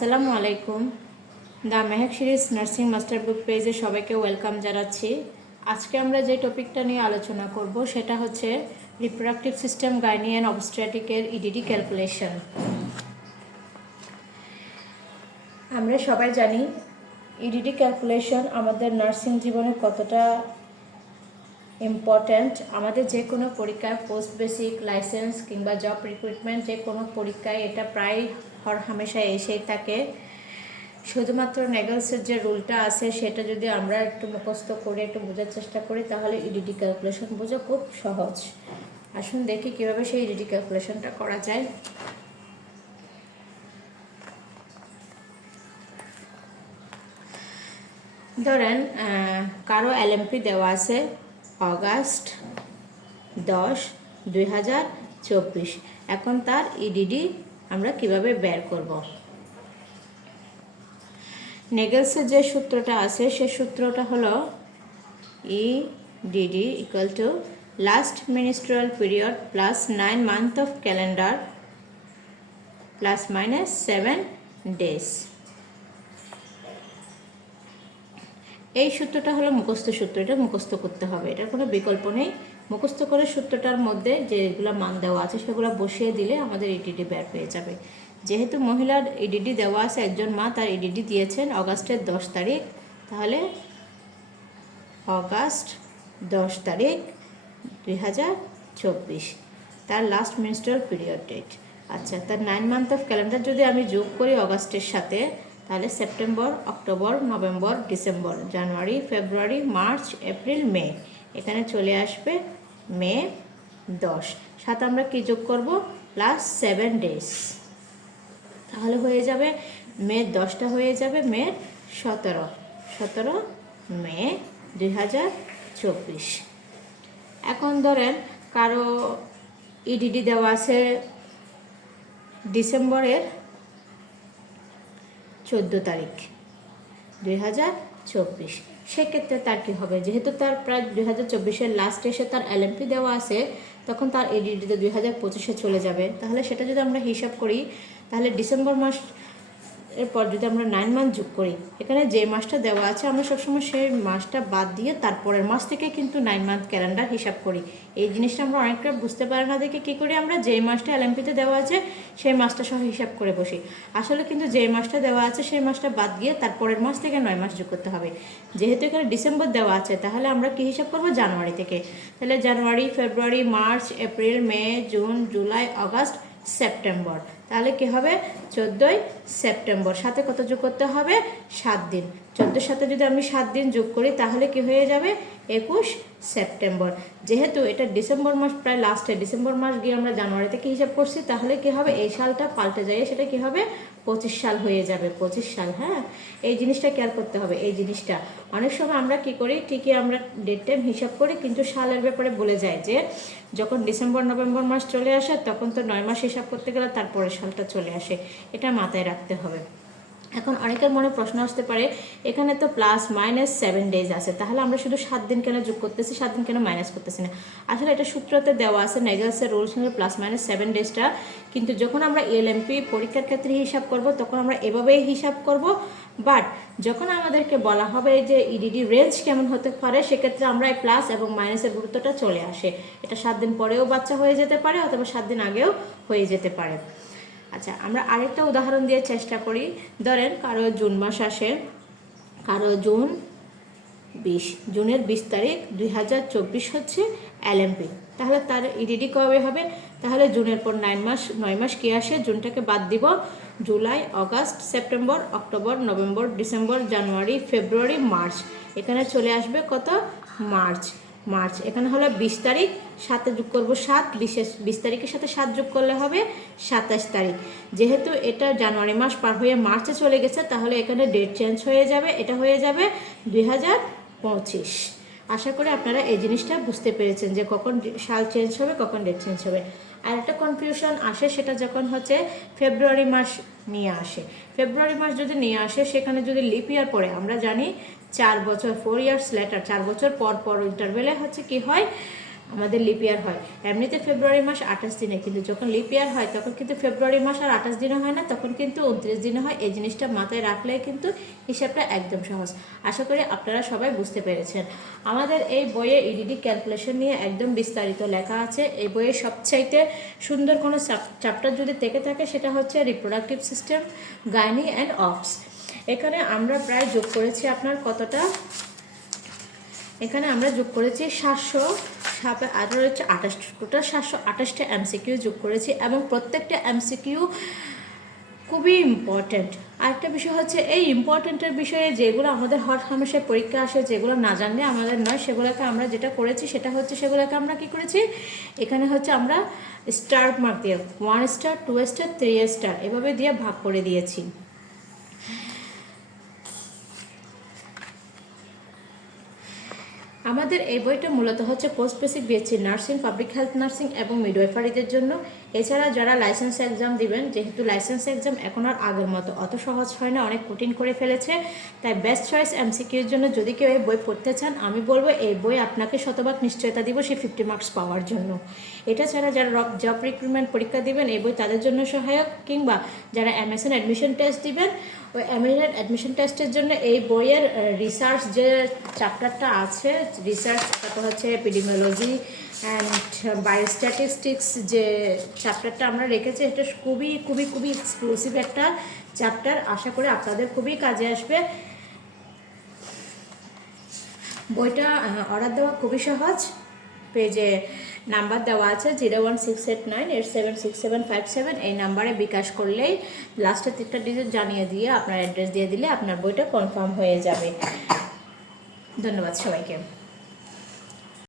আসসালামু আলাইকুম। The Mehak series nursing master বুক পেজে সবাইকে ওয়েলকাম জানাচ্ছি। আজকে আমরা যে টপিকটা নিয়ে আলোচনা করব সেটা হচ্ছে রিপ্রোডাক্টিভ সিস্টেম গাইনি অ্যান্ড অবস্ট্রেটিকের ইডিডি ক্যালকুলেশন। আমরা সবাই জানি ইডিডি ক্যালকুলেশন আমাদের নার্সিং জীবনে কতটা ইম্পর্ট্যান্ট। আমাদের যে কোনো পরীক্ষায় পোস্ট বেসিক, লাইসেন্স কিংবা জব রিক্রুটমেন্ট যে কোনো পরীক্ষায় এটা প্রায় হামেশা এসেই থাকে। শুধুমাত্র নেগেলসের যে রুলটা আছে সেটা যদি আমরা একটু মুখস্থ করে একটু বোঝার চেষ্টা করি তাহলে ইডিডি ক্যালকুলেশন বোঝা খুব সহজ। আসুন দেখি কীভাবে সেই ইডিডি ক্যালকুলেশনটা করা যায়। ধরেন কারো এলএমপি দেওয়া আছে অগাস্ট 10, 2024। এখন তার ইডিডি আমরা কিভাবে বের করব। নেগেলসের যে সূত্রটা আছে সে সূত্রটা হলো EDD equal to last menstrual period plus 9 month of calendar plus minus 7 days. এই সূত্রটা হলো মুখস্থ সূত্র, এটা মুখস্থ করতে হবে, এটার কোনো বিকল্প নেই। মুখস্থ করে সূত্রটার মধ্যে যেগুলো মান দেওয়া আছে সেগুলো বসিয়ে দিলে আমাদের ইডিডি বের হয়ে যাবে। যেহেতু মহিলার ইডিডি দেওয়া আছে, একজন মা তার ইডিডি দিয়েছেন অগাস্টের 10 তারিখ, তাহলে অগাস্ট 10 তারিখ 2024 তার লাস্ট মেনস্ট্রুয়াল পিরিয়ড ডেট। আচ্ছা, তার 9 মান্থ অফ ক্যালেন্ডার যদি আমি যোগ করি অগাস্টের সাথে, তাহলে সেপ্টেম্বর, অক্টোবর, নভেম্বর, ডিসেম্বর, জানুয়ারি, ফেব্রুয়ারি, মার্চ, এপ্রিল, মে, এখানে চলে আসবে মে 10। সাথে আমরা কি যোগ করব? Plus 7 days. তাহলে হয়ে যাবে মে 10টা হয়ে যাবে মে 17 মে 2024। এখন ধরেন কারো ইডিডি দেওয়া আছে ডিসেম্বরের 14 তারিখ 2024। সেক্ষেত্রে তার কী হবে? যেহেতু তার প্রায় 2024-এর লাস্টে এসে তার এলএমপি দেওয়া আছে, তখন তার ইডিডিতে 2025-এ চলে যাবে। তাহলে সেটা যদি আমরা হিসাব করি, তাহলে ডিসেম্বর মাস এরপর যদি আমরা 9 মান্থ যোগ করি, এখানে যে মাসটা দেওয়া আছে আমরা সবসময় সেই মাসটা বাদ দিয়ে তারপরের মাস থেকে কিন্তু 9 মান্থ ক্যালেন্ডার হিসাব করি। এই জিনিসটা আমরা অনেকটা বুঝতে পারি না দেখে কী করি, আমরা যেই মাসটা এলএমপিতে দেওয়া আছে সেই মাসটা সহ হিসাব করে বসি। আসলে কিন্তু যেই মাসটা দেওয়া আছে সেই মাসটা বাদ দিয়ে তারপরের মাস থেকে 9 মাস যোগ করতে হবে। যেহেতু এখানে ডিসেম্বর দেওয়া আছে, তাহলে আমরা কি হিসাব করবো? জানুয়ারি থেকে। তাহলে জানুয়ারি, ফেব্রুয়ারি, মার্চ, এপ্রিল, মে, জুন, জুলাই, আগস্ট, সেপ্টেম্বর। তাহলে কি হবে? 14 সেপ্টেম্বর। সাথে কত যোগ করতে হবে? 7 দিন। 14 সাথে যদি আমি 7 দিন যোগ করি তাহলে কি হয়ে যাবে? 21 সেপ্টেম্বর। যেহেতু এটা ডিসেম্বর মাস প্রায় লাস্টে, ডিসেম্বর মাস গিয়ে আমরা জানুয়ারি থেকে হিসাব করছি, তাহলে কি হবে? এই সালটা পাল্টে যায়, সেটা কি হবে? 25 সাল হয়ে যাবে। 25 সাল। হ্যাঁ, এই জিনিসটা খেয়াল করতে হবে। এই জিনিসটা অনেক সময় আমরা কি করি, ঠিকই আমরা ডেট টাইম হিসাব করি, কিন্তু সালের ব্যাপারে বলে যায় যে যখন ডিসেম্বর নভেম্বর মাস চলে আসে তখন তো 9 মাস হিসাব করতে গেলে তারপরে সালটা চলে আসে। এটা মাথায় রাখতে হবে। এখন অনেকের মনে প্রশ্ন আসতে পারে, এখানে তো প্লাস মাইনাস 7 ডেজ আছে, তাহলে আমরা শুধু 7 দিন কেন যোগ করতেছি, 7 দিন কেন মাইনাস করতেছি না? আসলে এটা সূত্রতে দেওয়া আছে, নেগেলসের রুলস অনুযায়ী প্লাস মাইনাস 7 ডেজটা। কিন্তু যখন আমরা এলএমপি পরীক্ষার ক্ষেত্রে হিসাব করব তখন আমরা এভাবেই হিসাব করব। বাট যখন আমাদেরকে বলা হবে যে ইডিডি রেঞ্জ কেমন হতে পারে, সেক্ষেত্রে আমরা এই প্লাস এবং মাইনাসের গুরুত্বটা চলে আসে। এটা 7 দিন পরেও বাচ্চা হয়ে যেতে পারে অথবা 7 দিন আগেও হয়ে যেতে পারে। আচ্ছা, আমরা আরেকটা উদাহরণ দিয়ে চেষ্টা করি। ধরেন কারো জুন মাস আসে, কারো জুনের 20 তারিখ 2024 হচ্ছে এলএমপি। তাহলে তার ইডিডি কবে হবে? তাহলে জুনের পর 9 মাস কি আসে? জুনটাকে বাদ দিব। জুলাই, আগস্ট, সেপ্টেম্বর, অক্টোবর, নভেম্বর, ডিসেম্বর, জানুয়ারি, ফেব্রুয়ারি, মার্চ, এখানে চলে আসবে কত? মার্চ। এখানে হলো 20 তারিখ, সাথে যোগ করবো 7, 20 তারিখের সাথে 7 যোগ করলে হবে 27 তারিখ। যেহেতু এটা জানুয়ারি মাস পার হয়ে মার্চে চলে গেছে, তাহলে এখানে ডেট চেঞ্জ হয়ে যাবে, এটা হয়ে যাবে 2025। আশা করি আপনারা এই জিনিসটা বুঝতে পেরেছেন যে কখন সাল চেঞ্জ হবে, কখন ডেট চেঞ্জ হবে। আর একটা কনফিউশন আসে, সেটা যখন হচ্ছে ফেব্রুয়ারি মাস নিয়ে আসে। ফেব্রুয়ারি মাস যদি নিয়ে আসে, সেখানে যদি লিপ ইয়ার পরে, আমরা জানি 4 বছর 4 ইয়ার্স লেটার, 4 বছর পর ইন্টারভেলে হচ্ছে কি হয়, আমাদের লিপ ইয়ার হয়। এমনিতে ফেব্রুয়ারি মাস 28 দিনে, কিন্তু যখন লিপ ইয়ার হয় তখন কিন্তু ফেব্রুয়ারি মাস আর 28 দিনে হয় না, তখন কিন্তু 29 দিনে হয়। এই জিনিসটা মাথায় রাখলে কিন্তু হিসাবটা একদম সহজ। আশা করি আপনারা সবাই বুঝতে পেরেছেন। আমাদের এই বইয়ে ইডিডি ক্যালকুলেশন নিয়ে একদম বিস্তারিত লেখা আছে। এই বইয়ে সবচাইতে সুন্দর কোনো চ্যাপ্টার যদি থেকে থাকে সেটা হচ্ছে reproductive system, gynae and obs. এখানে আমরা প্রায় যোগ করেছি আপনার কতটা, এখানে আমরা যোগ করেছি 728, টোটাল 728টা এমসিকিউ যোগ করেছি, এবং প্রত্যেকটা এমসিকিউ খুবই ইম্পর্ট্যান্ট। আরেকটা বিষয় হচ্ছে এই ইম্পর্ট্যান্টের বিষয়ে যেগুলো আমাদের হর হামেশায় পরীক্ষা আসে, যেগুলো না জানলে আমাদের নয়, সেগুলোকে আমরা যেটা করেছি সেটা হচ্ছে সেগুলোকে আমরা কি করেছি, এখানে হচ্ছে আমরা স্টার মার্ক দিয়ে 1 স্টার, 2 স্টার, 3 স্টার এভাবে দিয়ে ভাগ করে দিয়েছি। আমাদের এই বইটা মূলত হচ্ছে post basic BSc nursing, public health nursing এবং মিডওয়াইফারিদের জন্য। এছাড়া যারা লাইসেন্স এক্সাম দিবেন, যেহেতু লাইসেন্স এক্সাম এখন আর আগের মতো অত সহজ হয় না, অনেক কঠিন করে ফেলেছে, তাই বেস্ট চয়েস এমসিকিউর জন্য যদি কেউ এই বই পড়তে চান, আমি বলবো এই বই আপনাকে শতভাগ নিশ্চয়তা দিব সেই 50 মার্কস পাওয়ার জন্য। এটা ছাড়া যারা জব রিক্রুটমেন্ট পরীক্ষা দিবেন, এই বই তাদের জন্য সহায়ক, কিংবা যারা এমএসএন অ্যাডমিশন টেস্ট দিবেন, ওই এমএসএন অ্যাডমিশন টেস্টের জন্য এই বইয়ের রিসার্চ যে চ্যাপ্টারটা আছে, রিসার্চ, তারপর হচ্ছে এপিডেমিওলজি অ্যান্ড বায়োস্ট্যাটিস্টিক্স যে চ্যাপ্টারটা আমরা রেখেছি, এটা খুবই খুবই খুবই এক্সক্লুসিভ একটা চ্যাপ্টার। আশা করি আপনাদের খুবই কাজে আসবে। বইটা অর্ডার দেওয়া খুবই সহজ। পেজে নাম্বার দেওয়া আছে 01689876757, এই নাম্বারে বিকাশ করলেই লাস্টের 3টা ডিজিট জানিয়ে দিয়ে আপনার অ্যাড্রেস দিয়ে দিলে আপনার বইটা কনফার্ম হয়ে যাবে। ধন্যবাদ সবাইকে।